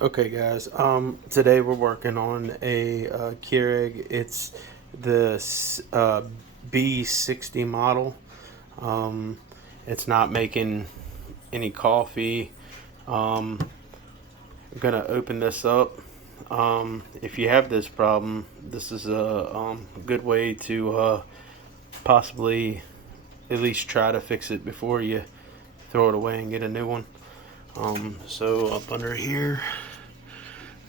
Okay, guys. Today we're working on a Keurig. It's the B60 model. Um, it's not making any coffee. I'm gonna open this up. If you have this problem, this is a good way to possibly at least try to fix it before you throw it away and get a new one. So up under here,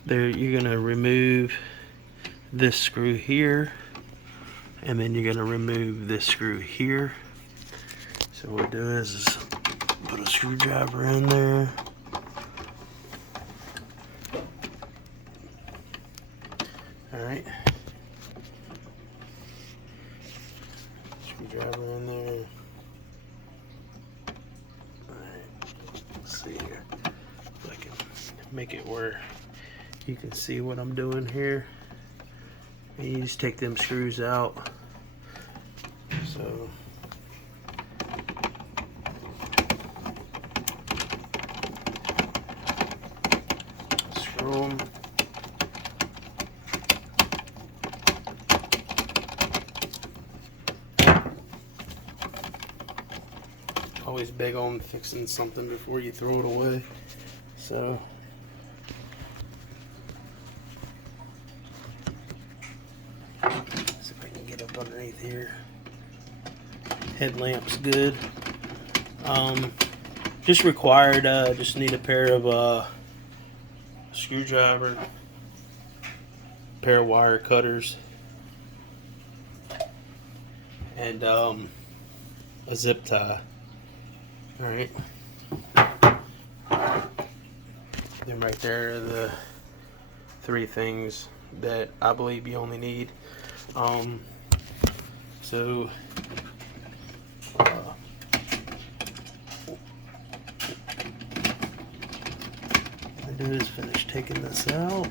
there you're gonna remove this screw here, and then you're gonna remove this screw here. So what we'll do is put a screwdriver in there. All right, screwdriver in there. All right, let's see here if I can make it where you can see what I'm doing here. And you just take them screws out. So screw them. Always big on fixing something before you throw it away. So see if I can get up underneath here. Headlamp's good. Just required. Just need a pair of screwdriver, pair of wire cutters, and a zip tie. All right. Then right there are the three things that I believe you only need. So what I do is finish taking this out.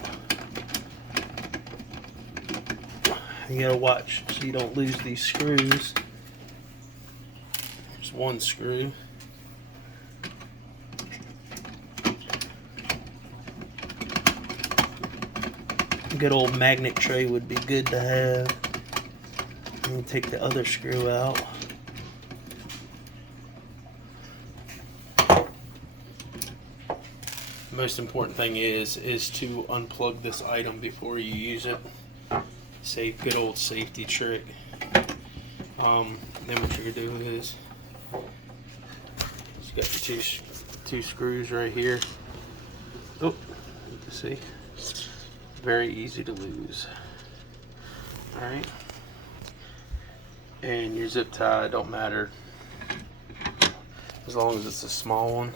You gotta watch so you don't lose these screws. There's one screw. A good old magnet tray would be good to have. And take the other screw out. The most important thing is to unplug this item before you use it. Safe, good old safety trick. Then what you're gonna do is, you got your two screws right here. Oh, you can see, very easy to lose. All right, and your zip tie don't matter as long as it's a small one.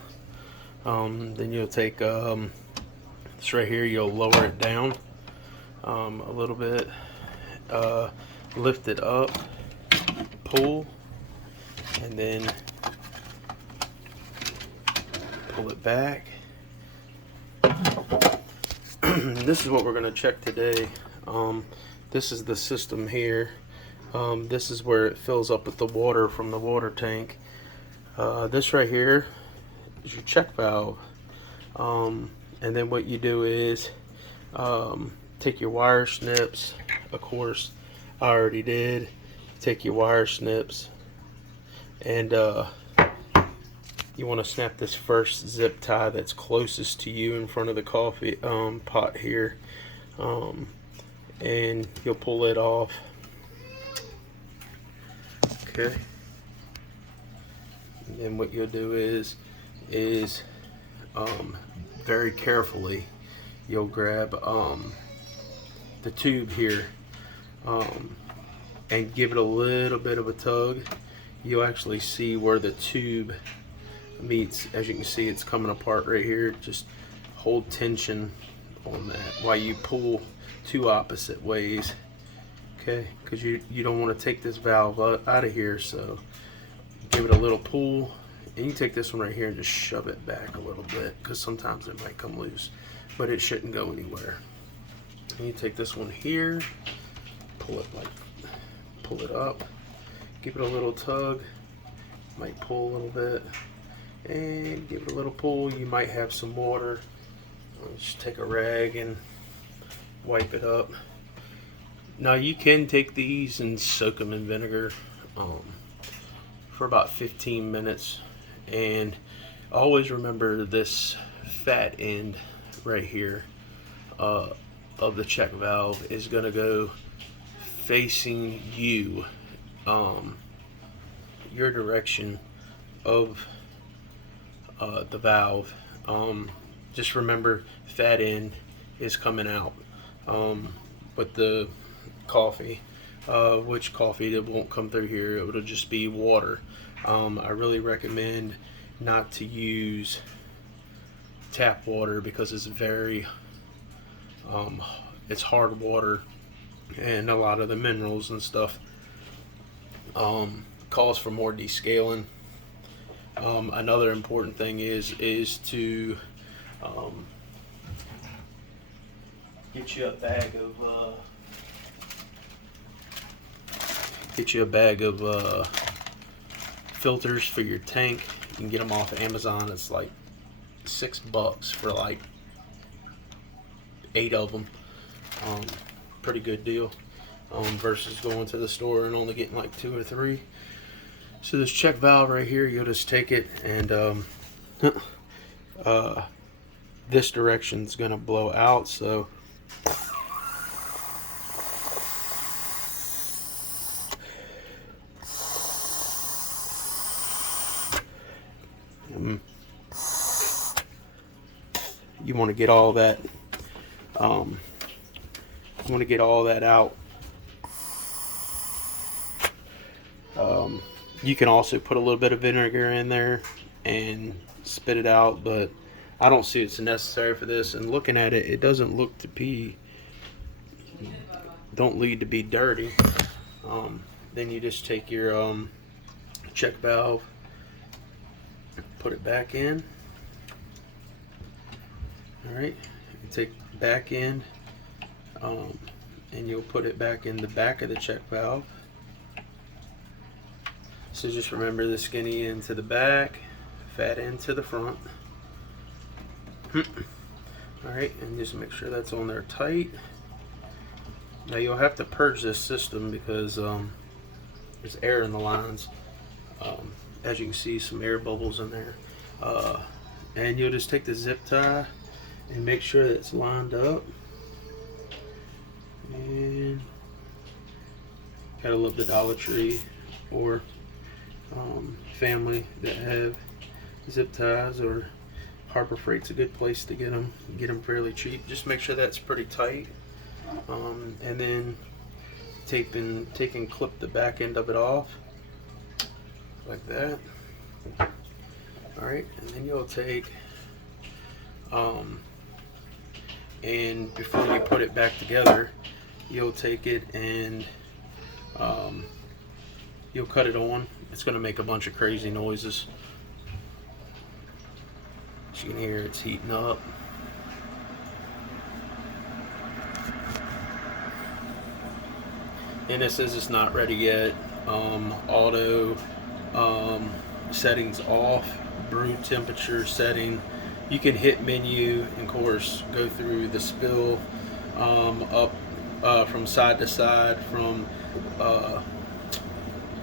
Then you'll take this right here. You'll lower it down a little bit, lift it up, pull, and then pull it back. This is what we're going to check today. This is the system here. This is where it fills up with the water from the water tank. This right here is your check valve. And then what you do is take your wire snips. Of course, I already did. Take your wire snips, and you want to snap this first zip tie that's closest to you in front of the coffee pot here, and you'll pull it off. Okay. And then what you'll do is very carefully you'll grab the tube here and give it a little bit of a tug. You'll actually see where the tube meets. As you can see, it's coming apart right here. Just hold tension on that while you pull two opposite ways. Okay, because you don't want to take this valve out of here, so give it a little pull, and you take this one right here and just shove it back a little bit, because sometimes it might come loose, but it shouldn't go anywhere. And you take this one here, pull it up, give it a little tug, might pull a little bit, and give it a little pull. You might have some water Just take a rag and wipe it up. Now you can take these and soak them in vinegar for about 15 minutes, and always remember this fat end right here of the check valve is going to go facing you, your direction of the valve. Just remember, fat end is coming out. But the coffee, which coffee, that won't come through here, it'll just be water. I really recommend not to use tap water because it's very it's hard water, and a lot of the minerals and stuff calls for more descaling. Another important thing is to get you a bag of filters for your tank. You can get them off of Amazon. It's like $6 for like 8 of them. Pretty good deal, versus going to the store and only getting like 2 or 3. So this check valve right here, you'll just take it and this direction's gonna blow out, so you want to get all that out. You can also put a little bit of vinegar in there and spit it out, but I don't see it's necessary for this. And looking at it, it doesn't look to be, don't lead to be dirty. Then you just take your check valve, put it back in. All right, you take back end, and you'll put it back in the back of the check valve. So just remember the skinny end to the back, fat end to the front. Alright, and just make sure that's on there tight. Now you'll have to purge this system because there's air in the lines. As you can see, some air bubbles in there. And you'll just take the zip tie and make sure that it's lined up. And gotta love the Dollar Tree or Family that have zip ties, or Harbor Freight's a good place to get them fairly cheap. Just make sure that's pretty tight, and then take and clip the back end of it off like that. All right, and then you'll take and before you put it back together, you'll take it and you'll cut it on. It's going to make a bunch of crazy noises. As you can hear, it's heating up. And it says it's not ready yet. Auto settings off, brew temperature setting. You can hit menu and, of course, go through the spill up from side to side, from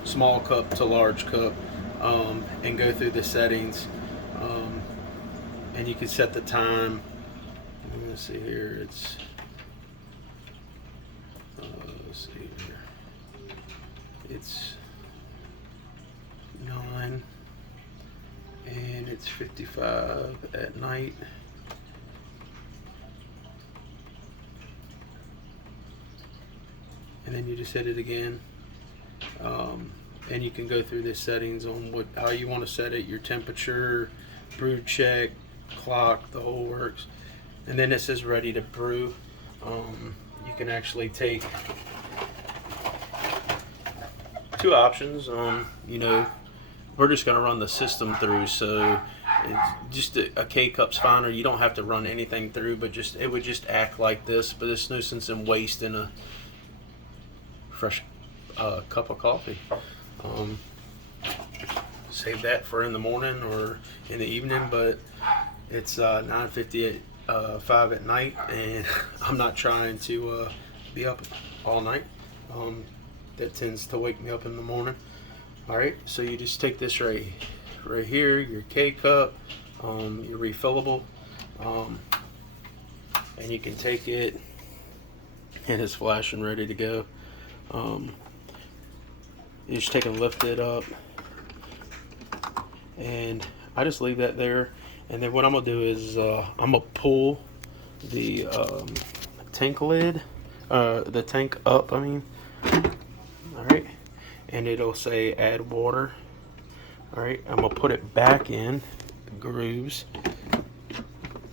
small cup to large cup, and go through the settings, and you can set the time. Let's see here, it's let's see here, it's 9 and it's 55 at night. And then you just hit it again. And you can go through the settings on how you want to set it, your temperature, brew check, clock, the whole works. And then it says ready to brew. You can actually take 2 options. You know, we're just going to run the system through, so it's just a K-cup's fine, or you don't have to run anything through, but it would just act like this. But there's no sense in wasting a fresh cup of coffee. Save that for in the morning or in the evening, but it's 9:58 5 at night, and I'm not trying to be up all night. That tends to wake me up in the morning. All right, so you just take this right here, your K cup, your refillable, and you can take it, and it's flashing ready to go. You just take and lift it up, and I just leave that there. And then what I'm gonna do is I'm gonna pull the tank lid, the tank up, I mean. All right, and it'll say add water. All right, I'm gonna put it back in the grooves,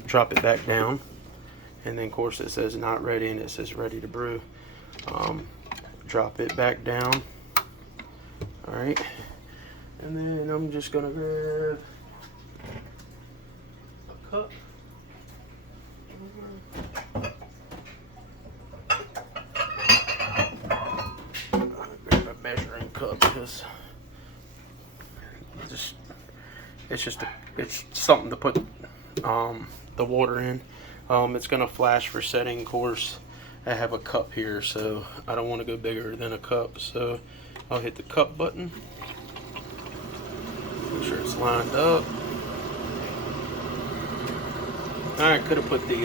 drop it back down, and then of course it says not ready and it says ready to brew. Drop it back down. All right, and then I'm just gonna grab a cup. Grab a measuring cup because it's something to put the water in. It's gonna flash for setting. Of course, I have a cup here, so I don't want to go bigger than a cup. So I'll hit the cup button. Make sure it's lined up. I could have put the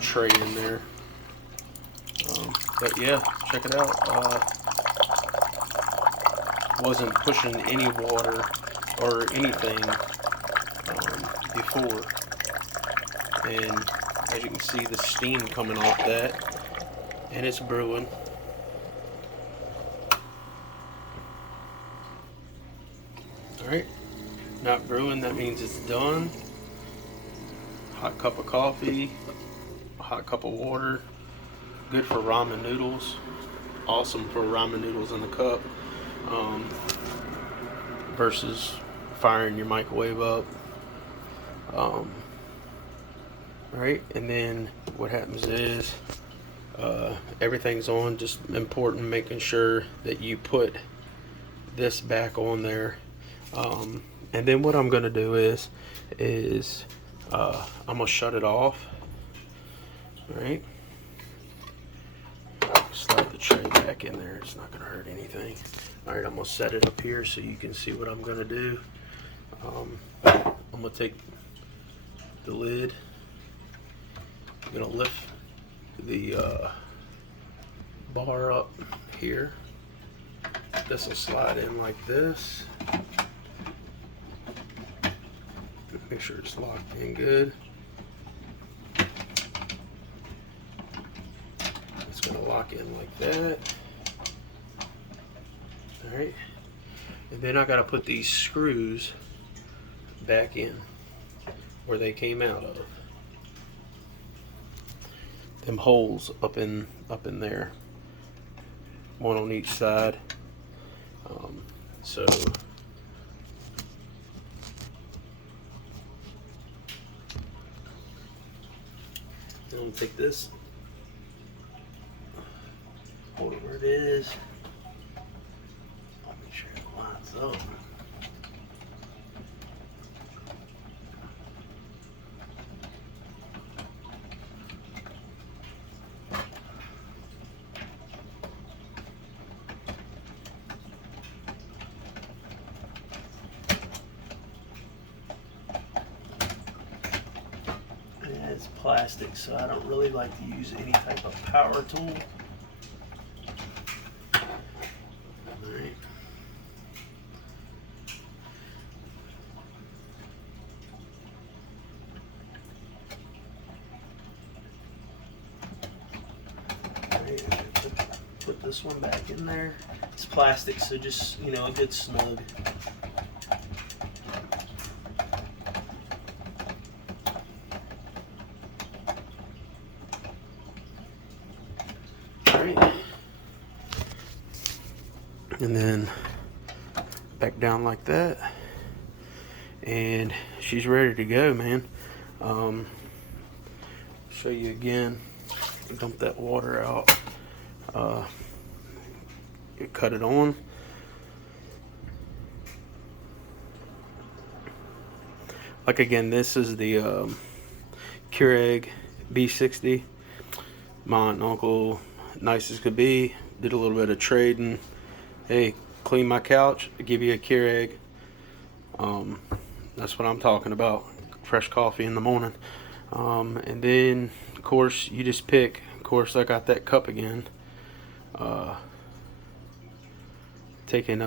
tray in there, but yeah, check it out. Wasn't pushing any water or anything before, and as you can see, the steam coming off that, and it's brewing. All right, not brewing, that means it's done. Hot cup of coffee, a hot cup of water, good for ramen noodles, awesome for ramen noodles in the cup, versus firing your microwave up. Right, and then what happens is everything's on. Just important making sure that you put this back on there, and then what I'm gonna do is I'm gonna shut it off. All right, slide the tray back in there, it's not gonna hurt anything. All right, I'm gonna set it up here so you can see what I'm gonna do. I'm gonna take the lid, I'm gonna lift the bar up here. This will slide in like this. Make sure it's locked in good. It's gonna lock in like that. All right, and then I gotta put these screws back in where they came out of. Them holes up in there, one on each side. So I'm gonna take this, hold it where it is. I'll make sure it lines up. It's plastic, so I don't really like to use any type of power tool. Alright. Put this one back in there. It's plastic, so just, you know, a good snug. And then back down like that, and she's ready to go, man. Show you again. Dump that water out. You cut it on. Like Like again, this is the Keurig B60. My aunt and uncle, nice as could be, did a little bit of trading. Hey, clean my couch, I give you a Keurig. That's what I'm talking about. Fresh coffee in the morning. And then, of course, you just pick. Of course, I got that cup again. Taking